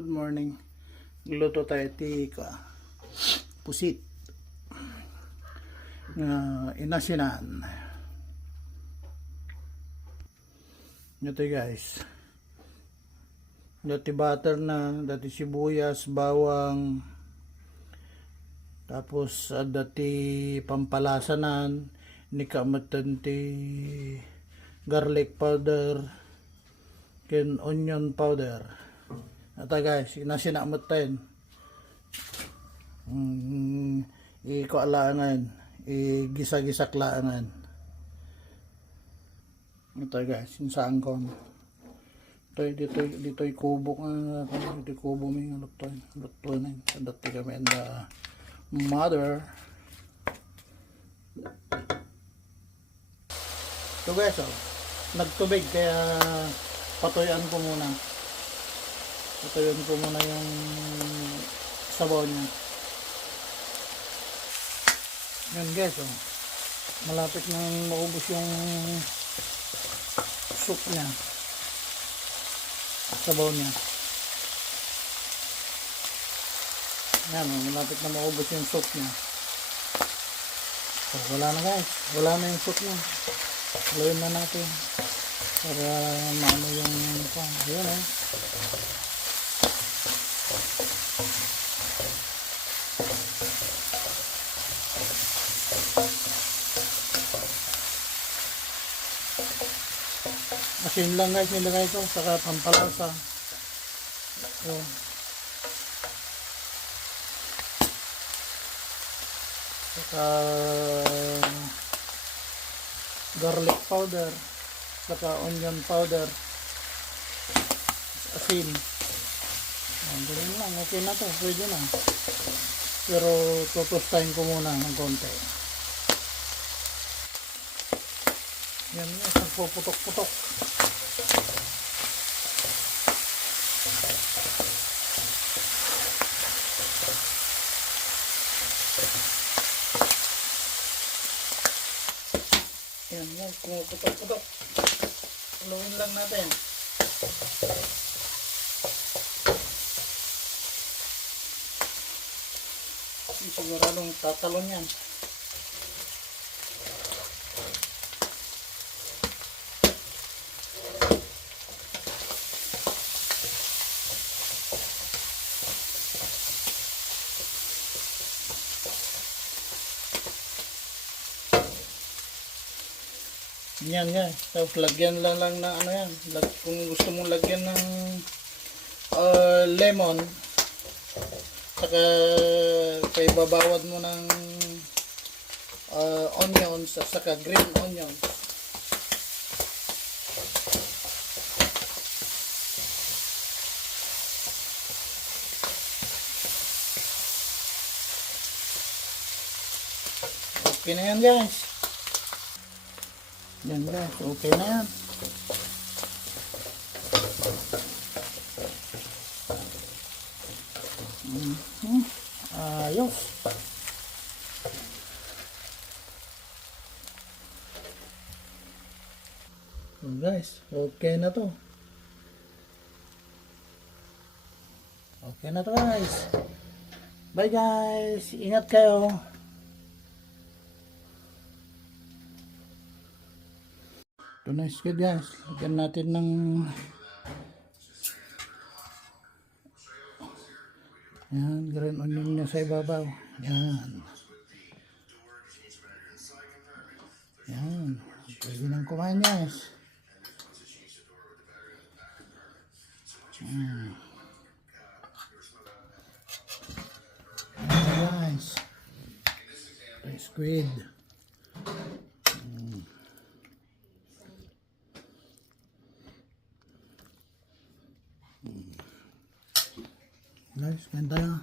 Good morning. Luto tayo tika. Pusit. Inasinan. Ito guys. Dati butter na, dati sibuyas, bawang. Tapos dati pampalasanan, nikamatan garlic powder, ken onion powder. Ito guys, inasinamot tayo. Ikualangan, igisa-gisak laangan. Ito guys, yung sangkon. Dito kubo nga, dito kubo may luto na yun. Dati kami and mother. Ito guys, nagtubig kaya patuyan ko muna. Patuyan ko muna yung sabaw niya. Yan guys, malapit nang maubos yung soup niya. Sabaw niya. Yan, malapit na maubos yung soup niya. So, wala na guys. Wala na yung soup niya. Haluin na natin. Para maano yung ayan asin lang guys, nilagay ito saka pampalasa. So, saka garlic powder, saka onion powder, asin. Ganun lang, okay na to, pwede na. Pero tutustahin ko muna ng konti. Yan guys, nagpuputok-putok. Yan guys, pumuputok-putok. Haluin lang natin. Siguradong tatalon yan. Yan guys, tapos lagyan lang na ano yan. Kung gusto mong lagyan ng lemon, saka paibabawad mo ng onions at saka green onions. Okay na yan guys. Yan guys, okay na yan. Ayos. So guys, okay na to. Okay na to guys. Bye guys, ingat kayo. Ito na squid guys, lagyan natin ng yan, green onion niya sa ibabaw. Yan. Yan. Pwede nang kumain guys. Yan. Yan guys. Squid. Guys, ganda yan.